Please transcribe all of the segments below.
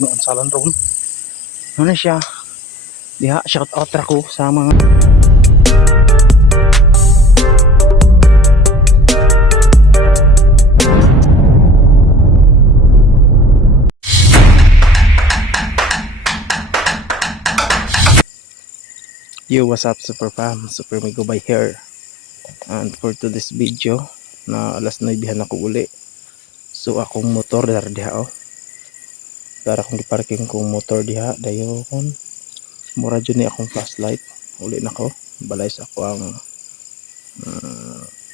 noon sa ron. Ano siya? Diha, shout out ra ko sa mga Yo, what's up Super Fam? Super Migo by here. And for today's video na alas 9 ako uli. So akong motor dar diha oh. Para akong giparking kong motor diha dayon. Mura jud ni akong flashlight. Uli na ko. Balay sa ako ang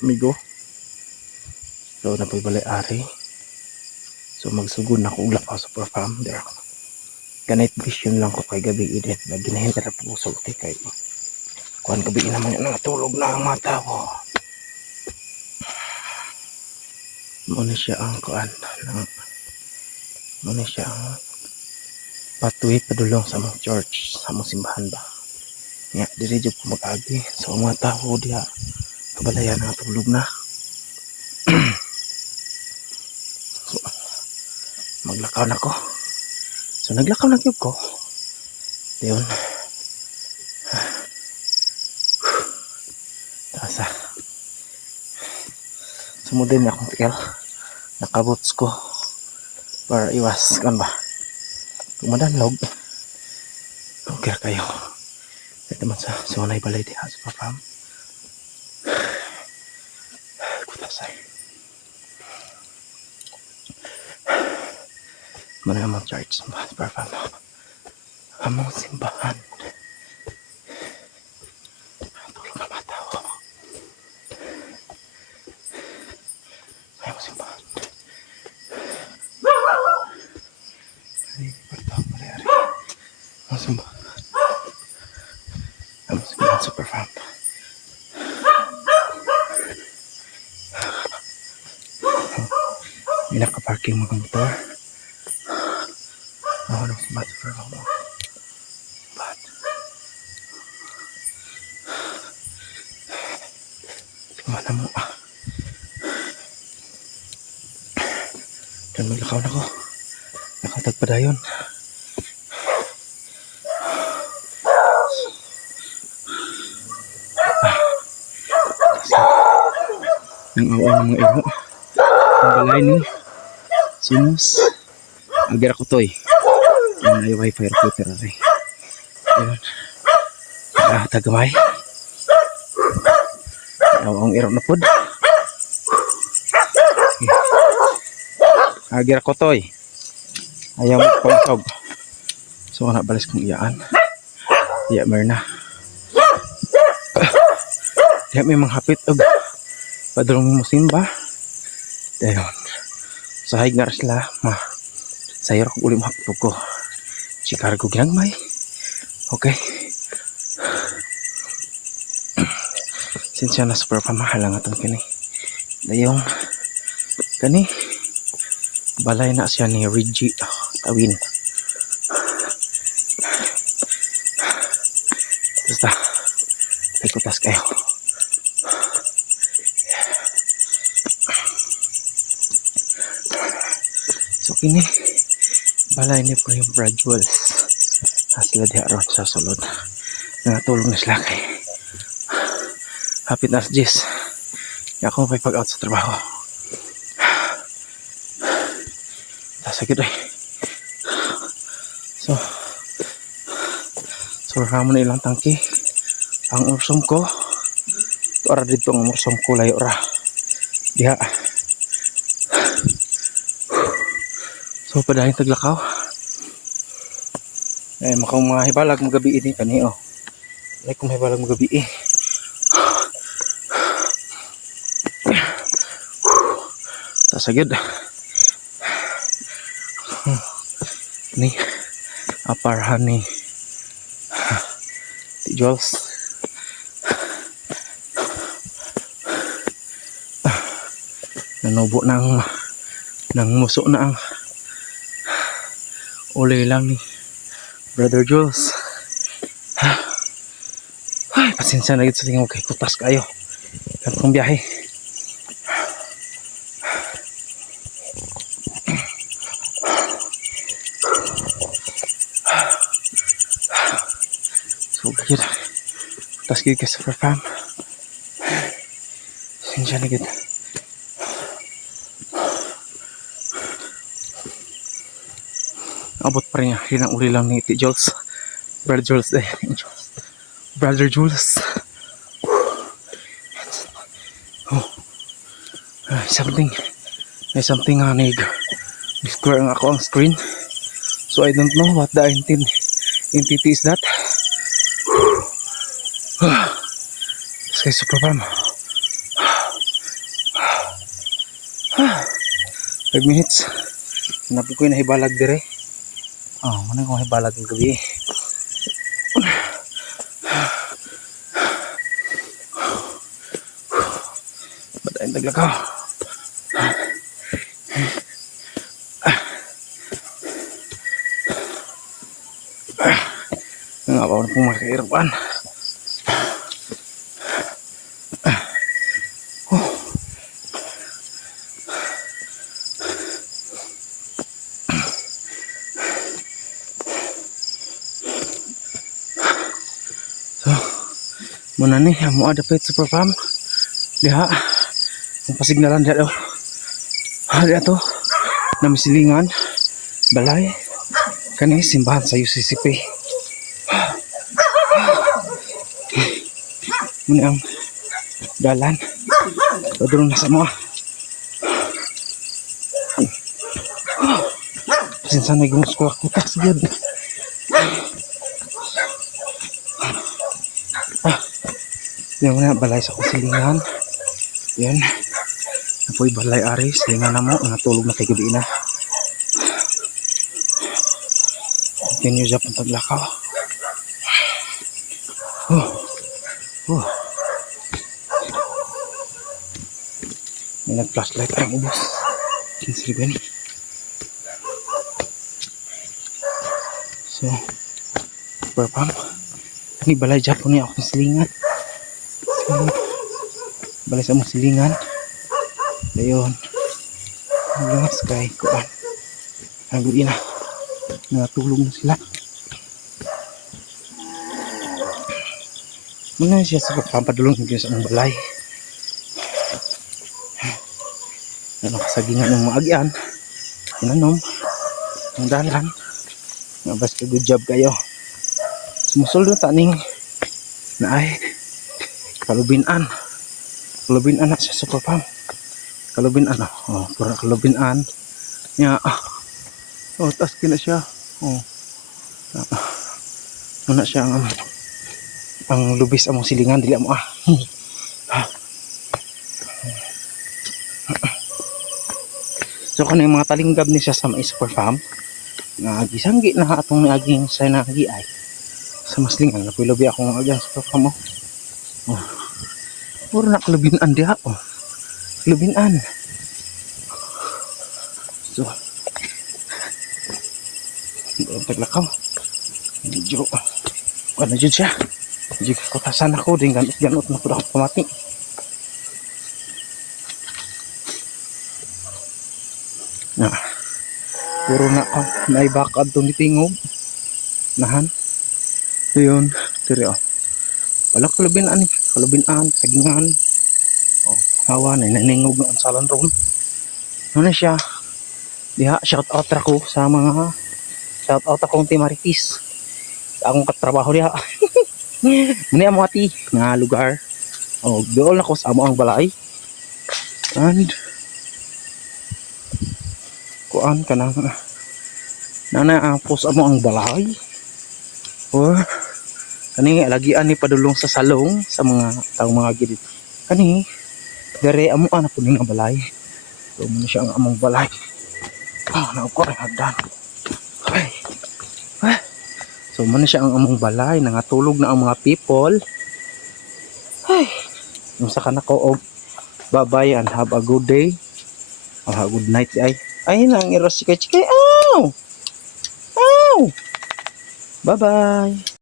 Migo. So napoy balay ari. So magsugod na ko ula pa Super Fam there. Kanait vision lang ko kay gabi edit. Naginahin ka na po sa uti kay kuan gabi naman yung natulog na ang mata ko. Muna siya ang kuan. Muna siya ang patuwi padulong sa mga church, sa mga simbahan ba. Nga, dili jud ko mag-agi. So ang mga tao diha kabalayan na tulog na. So, maglakaw na ko. So naglakaw na gyud ko. Dayon. Tasa. Sumudin na akong tiil. Nakabots ko para iwas kan ba. Kung madanlog, okay kayo. Ito man sa sunay balay diha sa Farm. Kutasay. Mana ang charge sa Farm. Among simbahan. Tulog na mata ko. Ayaw simbahan. Ay, pagtawag mo rin. Ang simbahan. Ang simbahan Super Farm. May nakaparking mga motor. Ako nang simbahan Super Farm mo. But simbahan mo dan maglakaw na ko. Nakatagpadayon. Ang awan ng mga iro. Ang balay ni Sinus. Agira ko to eh. Ang may wifi router ay. Ayun. Tagamay. Ang iro na pod. Agira ko to eh. Ayaw magponsog. So anak balis kong iyaan. Iya merna. Diya may mga hapit og padulong mo simba. Dayon. Sa high nga sila ma. Sayar ko uli mahapitog ko. Sikar ko ginagmay. Okay. Sinsya na super pamahal ang atong kini. Dayong kani balay na siya ni Reggie Tawin. Basta ikutas kayo. So kini balay ni po yung Bradwells. Sila diha ron sa sulod. Nangatulog na sila kay hapit na sa 10. Ako may pag-out sa trabaho. Sakit eh. So ramon na ilang tangki. Ang ursom ko. Ora dito ang ursom ko layo ra. Diha. So padayon taglakaw. Eh makang mga hibalag magabi ini kani oh. Like kung hibalag magabi eh. Tasagid. Ni aparhan ni Ti Jules. Nanubo ng muso na ang uli lang ni Brother Jules. Ay, pasensya na ito sa tingin ko kay kutas kayo. Kan kong biyahe. So gid. Tas gid ka super farm. Sinsya na gid. Abot pa rin yun ang uli lang ni Iti Jules. Brother Jules eh. Brother Jules. Oh. Something square ang ako ang screen. So I don't know what the entity is that. This guy's super farm. 5 minutes. Napo ko yung nahibalag dire. Mana ko nahibalag ng gabi. Ba't ayun taglakaw? Nga pa pong makahirapan. Muna ni, mo ada pet super farm. Diha, ang pasignalan diha daw. Diha to, namisilingan, balay, kani simbahan sa UCCP. Muna ang dalan, padulong na sa mga. Sinsan na gumus ko ako tas yun. Yan na balay sa kusilingan. Yan. Napoy balay ari, silingan na mo, natulog na kay gabi na. Continue siya pang taglakaw. May nag-flashlight ang ubos. Kinsiligan. So, super pump. Ini balay dyan po niya akong silingan. Balay sa mong silingan. Dayon. Hanggang sky kuan. Hanggang ina. Natulog na sila. Muna siya sa pagpapadulong sa ang balay. Ano kasagingan ng mga agyan. Inanom. Ang dalan. Basta good job kayo. Sumusuldo taning na ay kalubinan na siya super farm. Kalubinan pura kalubinan nya tas kina siya na siya ang lubis among silingan dili mo so kanang mga talinggab ni siya sa mga super farm nga gisanggi na atong niaging sa nagi ay sa maslingan na pulobi akong agyan super farm puro na kalubinan diha kalubinan so taglakaw medyo ano dyan siya medyo kakutasan ako din ganot na po ako pamati na puro na naibakad itong nitingog nahan so yun tiri wala kalubinan sagingan hawa na naningog na ang salan ron ano na siya diha shout out ako sa mga shout out akong Team Maritis sa akong katrabaho diha muna ang mga nga lugar doon ako sa amo ang balay and kuan ka na post amo ang balay or kani lagian ni padulong sa salong sa mga taong mga gid kani dere amo na puning ang balay so mo siya ang among balay nauko rin hagdan so mo siya ang among balay nangatulog na ang mga people yung sa kanako bye bye and have a good day a good night ay nang iros chika bye bye